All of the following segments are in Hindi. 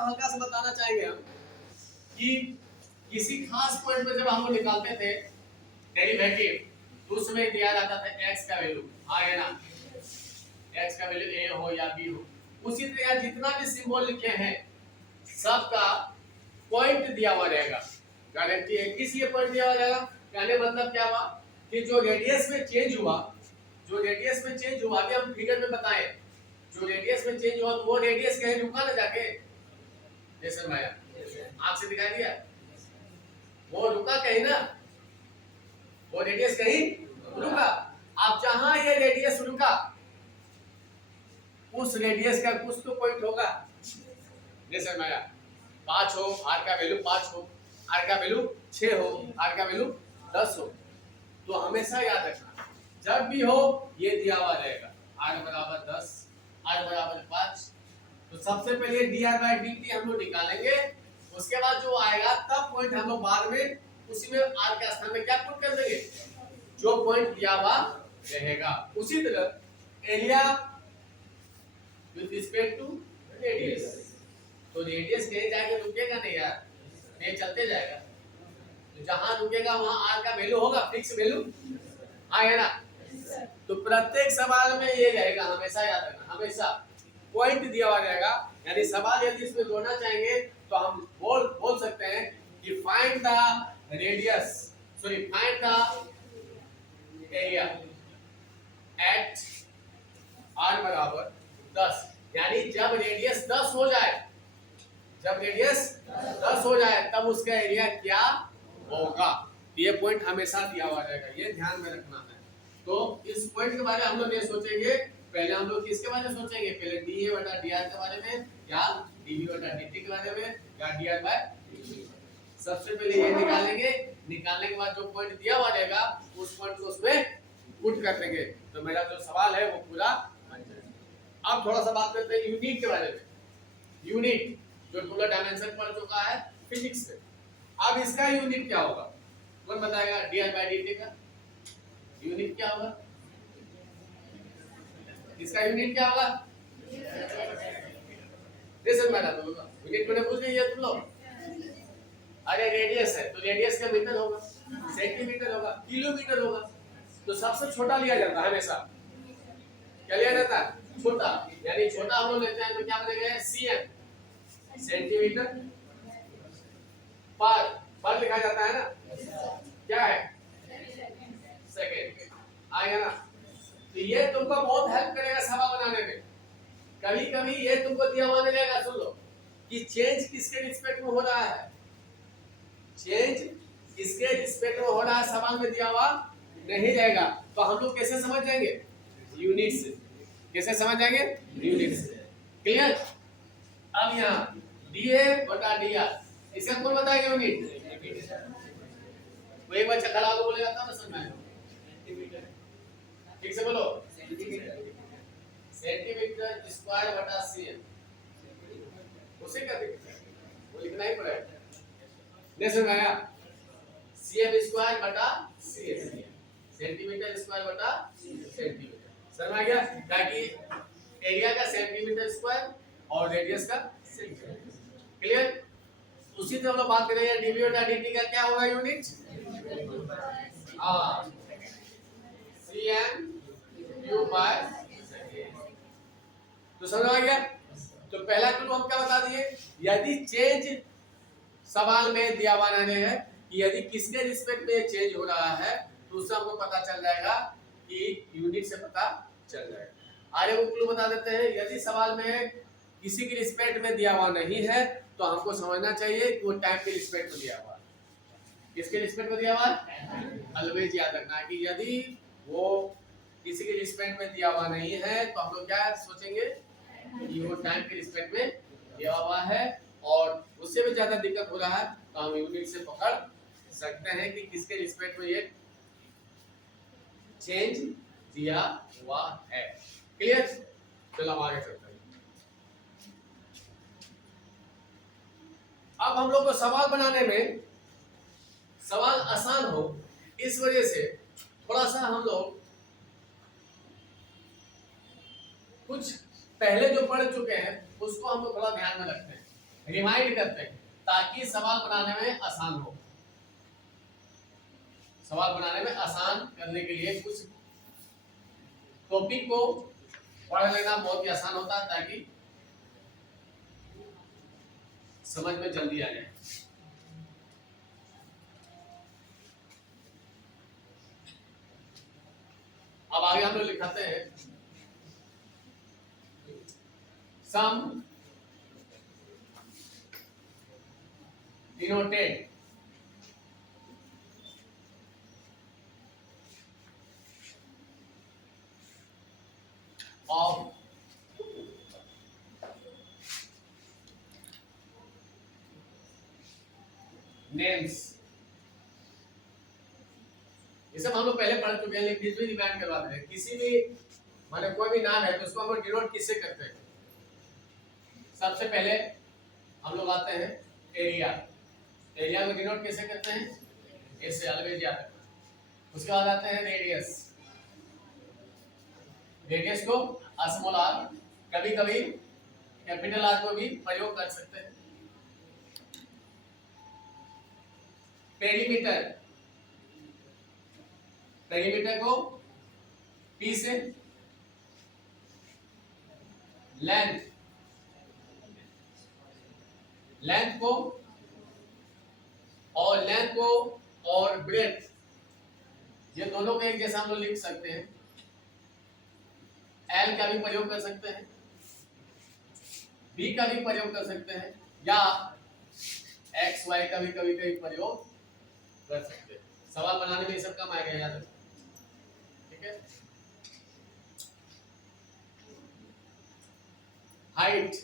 हल्का सा बताना चाहेंगे हम कि किसी खास पॉइंट पे जब हम लोग निकालते थे डेरिवेटिव तो उसमें दिया जाता था x का वैल्यू, हाँ है ना, x का वैल्यू a हो या b हो। उसी तरह जितना भी सिंबल लिखे हैं सबका पॉइंट दिया हुआ रहेगा, गारंटी है। किस लिए पॉइंट दिया हुआ रहेगा? कहने मतलब क्या हुआ कि जो रेडियस में चेंज हुआ, जो रेडियस में चेंज हुआ, अभी हम फिगर में बताएं, जो रेडियस में चेंज हुआ वो रेडियस कहीं रुका ना जाके, जैसे माया आंख से दिखाई दिया, वो रुका कहीं ना, वो रेडियस कहीं रुका। अब जहां ये रेडियस रुका उस रेडियस का कुछ तो पॉइंट होगा, जैसे माया 5 हो, r का वैल्यू 5 हो, r का वैल्यू 6 हो, r का वैल्यू 10 हो। तो हमेशा याद रखना जब भी हो ये दिया हुआ रहेगा, r बराबर 10, r बराबर 5। तो सबसे पहले dr/dt हम लोग निकालेंगे, उसके बाद जो आएगा तब पॉइंट हम लोग बाद में उसी में r के स्थान में क्या पुट कर देंगे, जो पॉइंट दिया हुआ रहेगा। उसी तरह area with respect to radius, तो रेडियस कहीं जाके रुकेगा नहीं यार, नहीं चलते जाएगा, तो जहां रुकेगा वहां r का वैल्यू होगा, फिक्स वैल्यू आएगा ना। तो प्रत्येक सवाल में ये रहेगा, हमेशा याद रखना, हमेशा पॉइंट दिया हुआ रहेगा। यानी सवाल यदि इसमें जोड़ना चाहेंगे तो हम बोल सकते हैं कि find the radius, sorry find the area at r बराबर 10। यानी जब रेडियस 10 हो जाए, जब रेडियस 10 हो जाए तब उसका एरिया क्या होगा। ये पॉइंट हमेशा दिया हुआ रहेगा, ये ध्यान में रखना है। तो इस पॉइंट के बारे में हम लोग ये सोचेंगे, पहले हम लोग किसके बारे में सोचेंगे, पहले dA बटा dr के बारे में, या dV बटा dt के बारे में, या dr बाय dt। सबसे पहले ये निकालेंगे, निकालने के बाद जो पॉइंट दिया हुआ रहेगा उस पॉइंट को उसमें पुट कर देंगे, तो मेरा जो सवाल है वो पूरा बन जाएगा। अब थोड़ा सा बात करते हैं यूनिट के बारे में। यूनिट जो टूलर डायमेंशन पढ़ चुका है फिजिक्स में, अब इसका यूनिट क्या होगा, कौन बताएगा? dr/dt का यूनिट क्या होगा, इसका यूनिट क्या होगा? जैसे मैंने बोला यूनिट मैंने पूछ लिया तुम लोग, अरे रेडियस है तो रेडियस का मीटर होगा, सेंटीमीटर होगा, किलोमीटर होगा। तो सबसे छोटा लिया जाता है हमेशा, क्या लिया जाता है? छोटा। यानी छोटा हम लोग लेते हैं तो क्या बनेगा? cm, सेंटीमीटर पर लिखा जाता है ना, क्या है? सेकेंड, आएगा ना। तो ये तुमको बहुत हेल्प करेगा सवाल बनाने में। कभी कभी ये तुमको दिया हुआ नहीं रहेगा, सुन लो, कि चेंज किसके रिस्पेक्ट में हो रहा है, चेंज किसके रिस्पेक्ट में हो रहा है सवाल में दिया हुआ नहीं रहेगा। तो हम लोग कैसे समझ जाएंगे? यूनिट से। कैसे समझ जाएंगे? यूनिट से। क्लियर? अब यहाँ dA बटा dr, इसका कौन बताएगा यूनिट? वो एक बार चक्कर लगा बोलेगा तब ना समझ में आएगा। ठीक से बोलो, सेंटीमीटर स्क्वायर बटा cm, उसे क्या देखते हैं, वो लिखना ही पड़ेगा। नहीं समझ आया? cm स्क्वायर बटा cm, सेंटीमीटर स्क्वायर बटा सेंटीमीटर। समझ आ गया? ताकि एरिया का सेंटीमीटर स्क्वायर और रेडियस का सेंटीमीटर। क्लियर? उसी तरह हम लोग बात कर रहे हैं dV बटा dt का क्या होगा यूनिट? हाँ, cm क्यूब बाय सेकेंड। तो समझ आ गया? तो पहला क्लू हम क्या बता दिए, यदि चेंज सवाल में दिया हुआ नहीं है कि यदि किसके रिस्पेक्ट में चेंज हो रहा है तो उससे हमको पता चल जाएगा कि यूनिट से पता चल जाएगा। आगे वो क्लू बता देते हैं, यदि सवाल में किसी के रिस्पेक्ट में दिया हुआ नहीं है तो हमको समझना चाहिए कि वो टाइम के रिस्पेक्ट में दिया हुआ है। किसके रिस्पेक्ट में दिया हुआ है? ऑलवेज याद रखना है कि यदि वो किसी के रिस्पेक्ट में दिया हुआ नहीं है तो हम लोग क्या सोचेंगे कि वो टाइम के रिस्पेक्ट में दिया हुआ है, और उससे भी ज्यादा दिक्कत हो रहा है तो हम यूनिट से पकड़ सकते हैं कि किसके रिस्पेक्ट में ये चेंज दिया हुआ है। क्लियर? चलो हम आगे चलते हैं। अब हम लोग को सवाल बनाने में सवाल आसान हो इस वजह से थोड़ा सा हम लोग कुछ पहले जो पढ़ चुके हैं उसको हम लोग थोड़ा ध्यान में रखते हैं। रिमाइंड करते हैं ताकि सवाल बनाने में आसान हो। सवाल बनाने में आसान करने के लिए कुछ टॉपिक को पढ़ लेना बहुत ही आसान होता है ताकि समझ में जल्दी आ जाए। अब आगे हम लोग लिखाते हैं सम डिनोटेड ऑफ नेम्स। ये सब हम लोग पहले पढ़ चुके हैं लेकिन फिर भी रिमाइंड करवा दे रहे हैं। किसी भी माने कोई भी नाम है तो उसको हम लोग डिनोट किससे करते हैं? सबसे पहले हम लोग आते हैं एरिया। एरिया को डिनोट कैसे करते हैं? ऐसे ऑलवेज याद रखना। उसके बाद आते हैं रेडियस। रेडियस को स्मॉल आर, कभी कभी कैपिटल आर को भी प्रयोग कर सकते हैं। पेरीमीटर, पेरीमीटर को पी से, लेंथ, लेंथ को और लेंथ को और ब्रेथ, ये दोनों को एक जैसा हम लोग लिख सकते हैं। एल का भी प्रयोग कर सकते हैं, बी का भी प्रयोग कर सकते हैं, या एक्स वाई का भी कभी कभी प्रयोग कर सकते हैं। सवाल बनाने में ये सब काम आएगा, याद रखना। ठीक है। हाइट,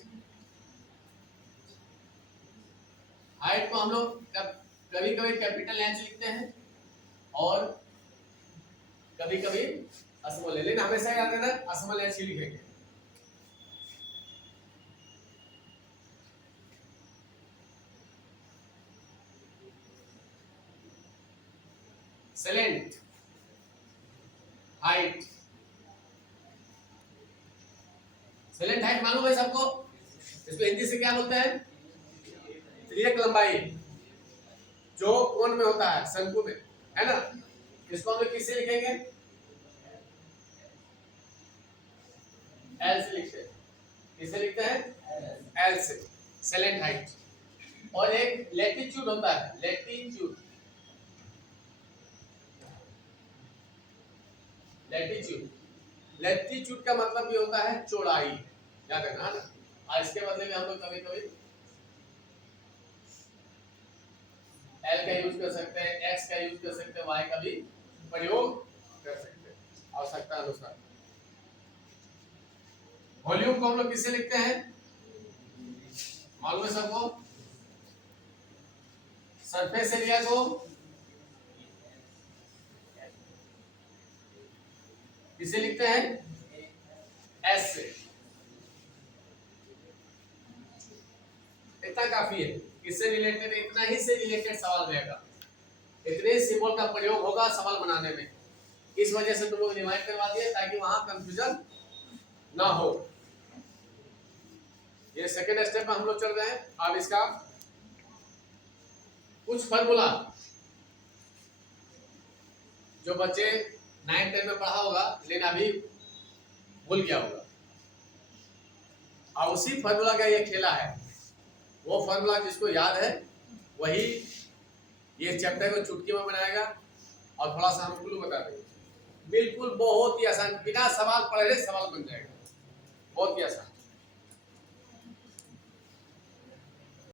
हाइट को हम लोग कभी कभी कैपिटल एच लिखते हैं और कभी कभी स्मॉल, लेकिन हमेशा याद रखना स्मॉल एच ही लिखेंगे। सेलेंट, हाइट, सेलेंट हाइट मालूम है सबको? इसको हिंदी से क्या बोलते हैं? त्रियक लंबाई, जो कोण में होता है, शंकु में, है ना? इसको हम लोग किससे लिखेंगे? एल से लिखते हैं। किससे लिखते हैं? एल से, सेलेंट हाइट। और एक लैटिट्यूड होता है, लैटिट्यूड, लैटिट्यूड, लैटिट्यूड का मतलब ये होता है चौड़ाई, याद रखना ना। और इसके बदले में हम लोग कभी कभी एल का यूज कर सकते हैं, एक्स का यूज कर सकते हैं, वाई का भी प्रयोग कर सकते हैं आवश्यकता अनुसार। वॉल्यूम को हम लोग किससे लिखते हैं? मालूम है सबको? सरफेस एरिया को किसे लिखते हैं? एस से। इतना काफी है, किससे रिलेटेड? इतना ही से रिलेटेड सवाल रहेगा, इतने सिंबल का प्रयोग होगा सवाल बनाने में। इस वजह से तुम लोग रिमाइंड करवा दिए ताकि वहां कंफ्यूजन ना हो। ये सेकेंड स्टेप में हम लोग चल रहे हैं। अब इसका कुछ फार्मूला जो बच्चे 9-10 में पढ़ा होगा लेकिन अभी भूल गया होगा, और उसी फार्मूला का ये खेला है। वो फार्मूला जिसको याद है वही ये चैप्टर को चुटकी में बनाएगा और थोड़ा सा हम क्लू बता देंगे। बिल्कुल बहुत ही आसान, बिना सवाल पढ़े सवाल बन जाएगा, बहुत ही आसान।